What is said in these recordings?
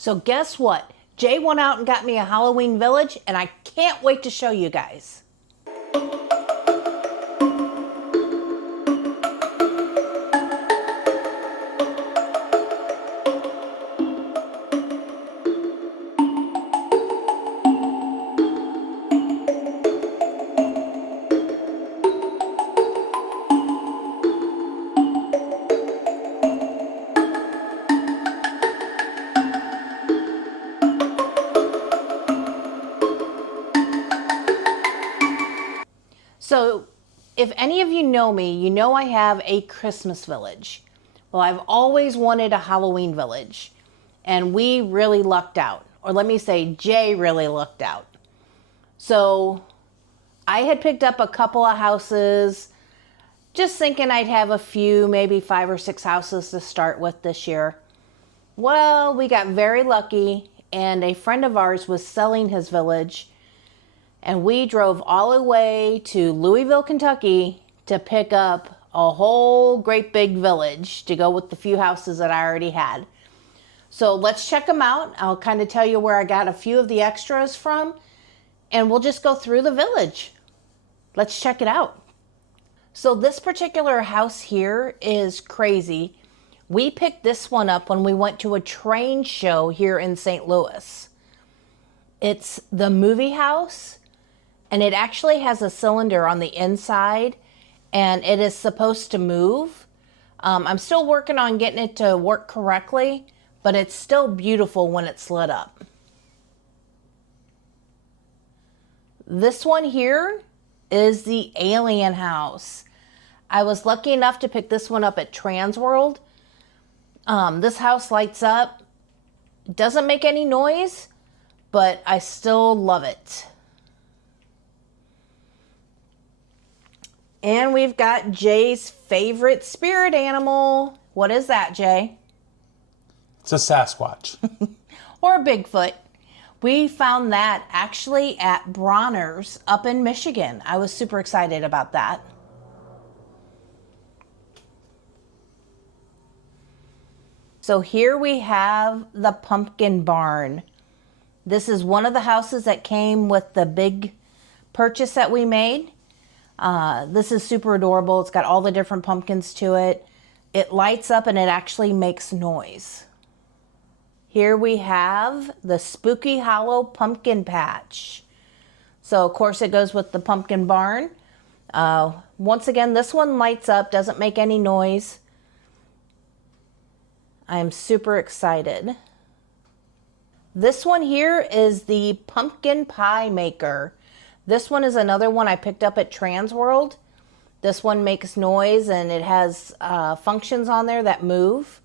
So guess what? Jay went out and got me a Halloween village, and I can't wait to show you guys. So if any of you know me, you know I have a Christmas village. Well, I've always wanted a Halloween village, and we really lucked out. Or let me say, Jay really lucked out. So I had picked up a couple of houses, just thinking I'd have a few, maybe 5 or 6 houses to start with this year. Well, we got very lucky, and a friend of ours was selling his village, and we drove all the way to Louisville, Kentucky to pick up a whole great big village to go with the few houses that I already had. So let's check them out. I'll kind of tell you where I got a few of the extras from, and we'll just go through the village. Let's check it out. So this particular house here is crazy. We picked this one up when we went to a train show here in St. Louis. It's the movie house, and it actually has a cylinder on the inside, and it is supposed to move. I'm still working on getting it to work correctly, but it's still beautiful when it's lit up. This one here is the Alien House. I was lucky enough to pick this one up at Transworld. This house lights up. It doesn't make any noise, but I still love it. And we've got Jay's favorite spirit animal. What is that, Jay? It's a Sasquatch. Or a Bigfoot. We found that actually at Bronner's up in Michigan. I was super excited about that. So here we have the pumpkin barn. This is one of the houses that came with the big purchase that we made. This is super adorable. It's got all the different pumpkins to it. It lights up and it actually makes noise. Here we have the Spooky Hollow Pumpkin Patch. So of course it goes with the pumpkin barn. Once again, this one lights up, doesn't make any noise. I am super excited. This one here is the Pumpkin Pie Maker. This one is another one I picked up at Transworld. This one makes noise and it has functions on there that move.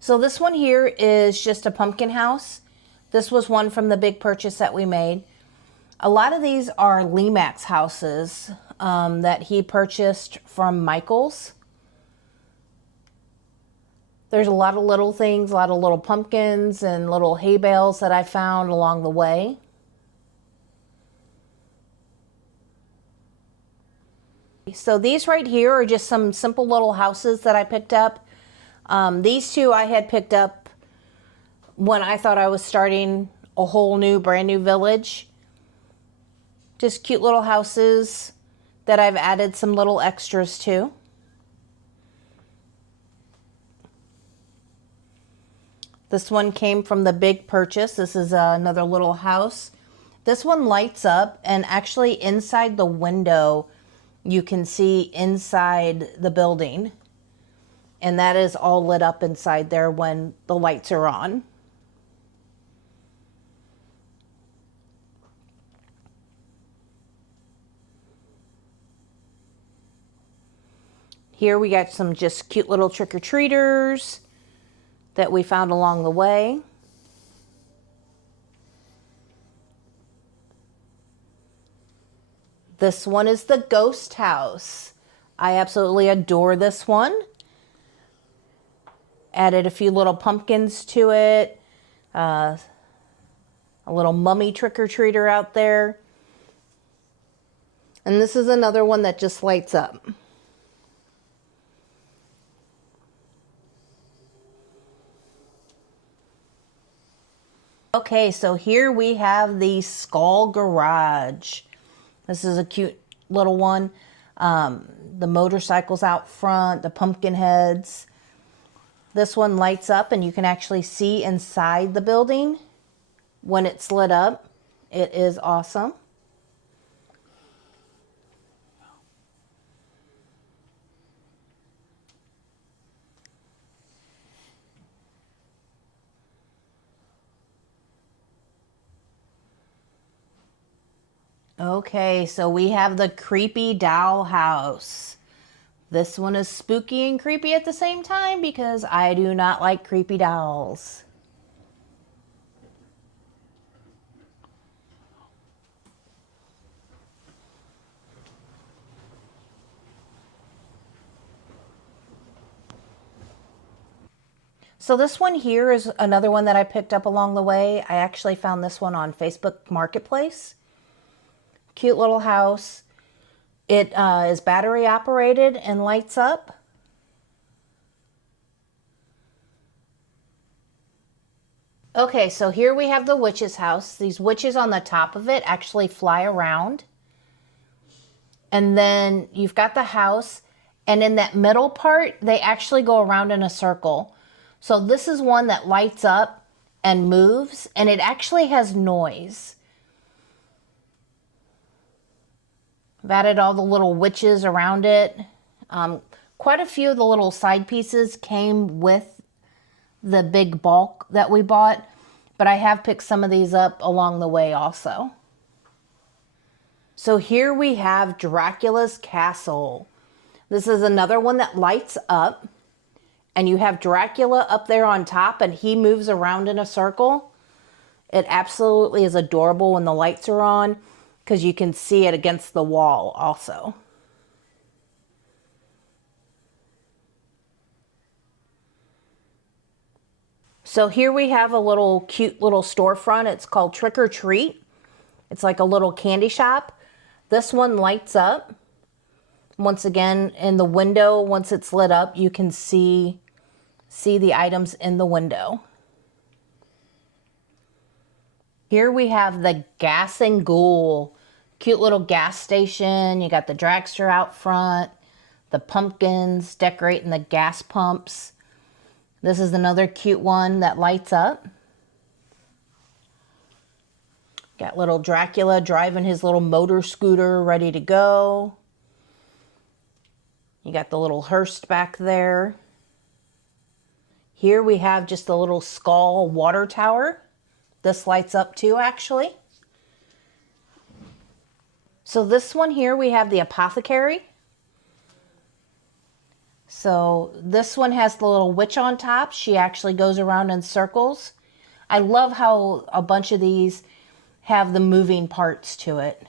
So this one here is just a pumpkin house. This was one from the big purchase that we made. A lot of these are Lemax houses that he purchased from Michael's. There's a lot of little things, a lot of little pumpkins and little hay bales that I found along the way. So these right here are just some simple little houses that I picked up. These two I had picked up when I thought I was starting a whole new, brand new village. Just cute little houses that I've added some little extras to. This one came from the big purchase. This is another little house. This one lights up, and actually inside the window you can see inside the building. And that is all lit up inside there when the lights are on. Here we got some just cute little trick-or-treaters that we found along the way. This one is the Ghost House. I absolutely adore this one. Added a few little pumpkins to it. A little mummy trick-or-treater out there. And this is another one that just lights up. Okay, so here we have the Skull Garage. This is a cute little one. The motorcycles out front, the pumpkin heads. This one lights up and you can actually see inside the building when it's lit up. It is awesome. Okay, so we have the Creepy Doll House. This one is spooky and creepy at the same time because I do not like creepy dolls. So this one here is another one that I picked up along the way. I actually found this one on Facebook Marketplace. Cute little house. It is battery operated and lights up. Okay, so here we have the witch's house. These witches on the top of it actually fly around. And then you've got the house, and in that middle part, they actually go around in a circle. So this is one that lights up and moves, and it actually has noise. I've added all the little witches around it. Quite a few of the little side pieces came with the big bulk that we bought, but I have picked some of these up along the way also. So here we have Dracula's Castle. This is another one that lights up, and you have Dracula up there on top and he moves around in a circle. It absolutely is adorable when the lights are on because you can see it against the wall also. So here we have a little cute little storefront. It's called Trick or Treat. It's like a little candy shop. This one lights up. Once again, in the window, once it's lit up, you can see the items in the window. Here we have the Gas and Ghoul. Cute little gas station. You got the dragster out front, the pumpkins decorating the gas pumps. This is another cute one that lights up. Got little Dracula driving his little motor scooter ready to go. You got the little hearse back there. Here we have just a little skull water tower. This lights up too, actually. So this one here, we have the apothecary. So this one has the little witch on top. She actually goes around in circles. I love how a bunch of these have the moving parts to it.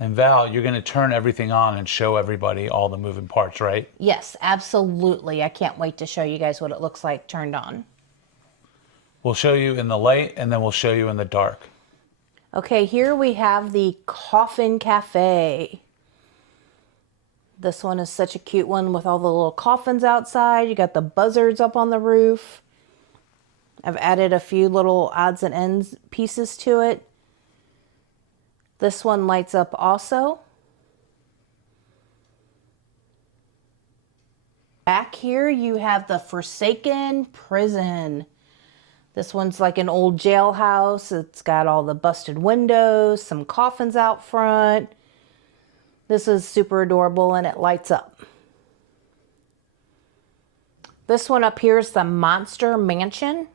And Val, you're going to turn everything on and show everybody all the moving parts, right? Yes, absolutely. I can't wait to show you guys what it looks like turned on. We'll show you in the light and then we'll show you in the dark. Okay, here we have the Coffin Cafe. This one is such a cute one with all the little coffins outside. You got the buzzards up on the roof. I've added a few little odds and ends pieces to it. This one lights up also. Back here you have the Forsaken Prison. This one's like an old jailhouse. It's got all the busted windows, some coffins out front. This is super adorable and it lights up. This one up here is the Monster Mansion.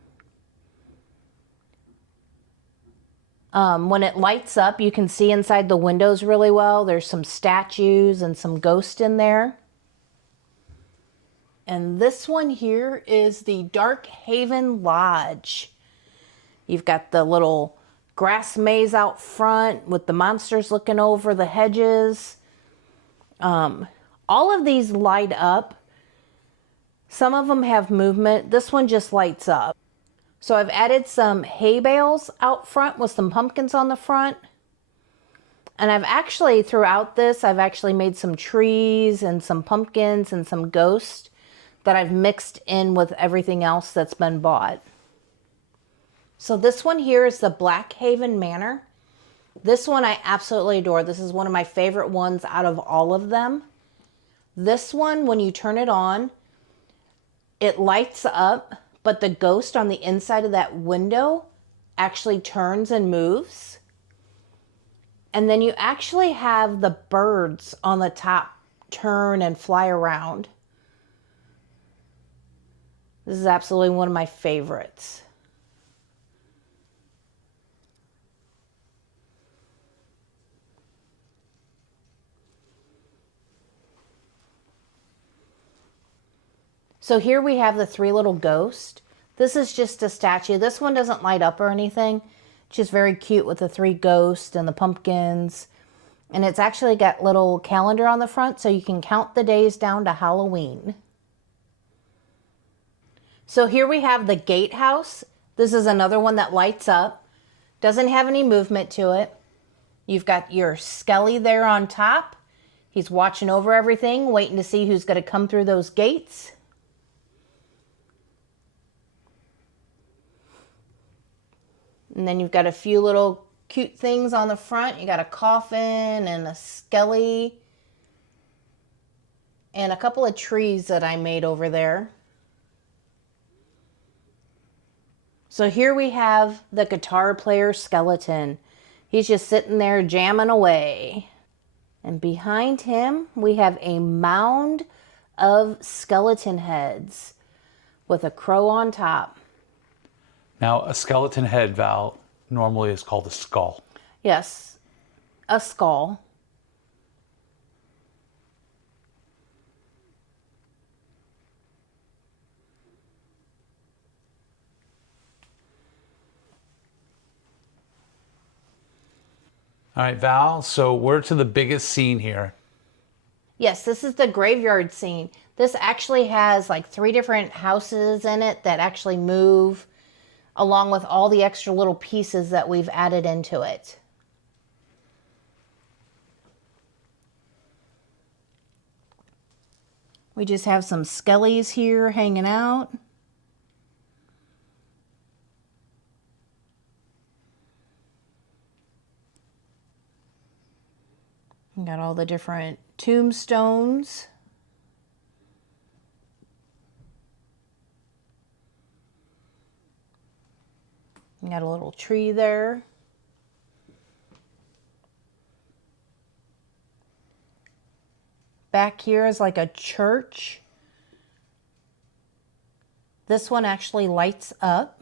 When it lights up, you can see inside the windows really well. There's some statues and some ghosts in there. And this one here is the Dark Haven Lodge. You've got the little grass maze out front with the monsters looking over the hedges. All of these light up. Some of them have movement. This one just lights up. So I've added some hay bales out front with some pumpkins on the front. And I've actually, throughout this, I've actually made some trees and some pumpkins and some ghosts that I've mixed in with everything else that's been bought. So this one here is the Blackhaven Manor. This one I absolutely adore. This is one of my favorite ones out of all of them. This one, when you turn it on, it lights up, but the ghost on the inside of that window actually turns and moves. And then you actually have the birds on the top turn and fly around. This is absolutely one of my favorites. So here we have the three little ghosts. This is just a statue. This one doesn't light up or anything. It's just very cute with the three ghosts and the pumpkins. And it's actually got little calendar on the front so you can count the days down to Halloween. So here we have the gatehouse. This is another one that lights up. Doesn't have any movement to it. You've got your Skelly there on top. He's watching over everything, waiting to see who's going to come through those gates. And then you've got a few little cute things on the front. You got a coffin and a Skelly and a couple of trees that I made over there. So here we have the guitar player skeleton. He's just sitting there jamming away. And behind him, we have a mound of skeleton heads with a crow on top. Now, a skeleton head, Val, normally is called a skull. Yes, a skull. All right, Val, so we're to the biggest scene here. Yes, this is the graveyard scene. This actually has like 3 different houses in it that actually move, along with all the extra little pieces that we've added into it. We just have some skellies here hanging out. We got all the different tombstones. We got a little tree there. Back here is like a church. This one actually lights up.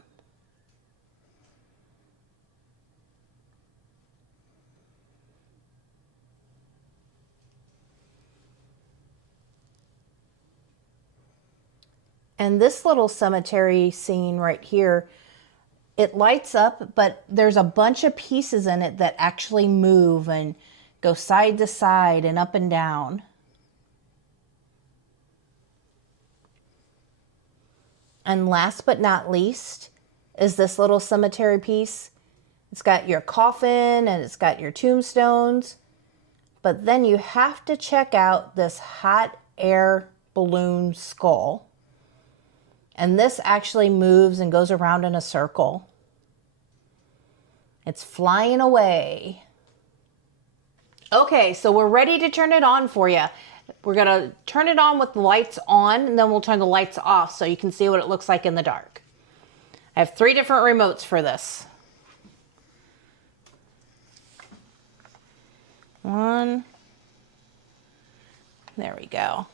And this little cemetery scene right here, it lights up, but there's a bunch of pieces in it that actually move and go side to side and up and down. And last but not least is this little cemetery piece. It's got your coffin and it's got your tombstones, but then you have to check out this hot air balloon skull. And this actually moves and goes around in a circle. It's flying away. Okay, so we're ready to turn it on for you. We're gonna turn it on with the lights on, and then we'll turn the lights off so you can see what it looks like in the dark. I have 3 different remotes for this. 1. There we go.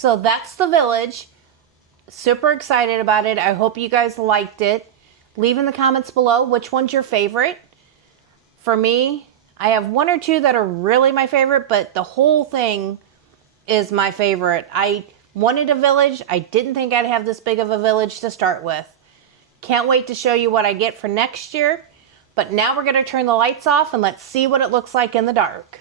So that's the village. Super excited about it. I hope you guys liked it. Leave in the comments below which one's your favorite. For me, I have one or two that are really my favorite, but the whole thing is my favorite. I wanted a village. I didn't think I'd have this big of a village to start with. Can't wait to show you what I get for next year. But now we're going to turn the lights off and let's see what it looks like in the dark.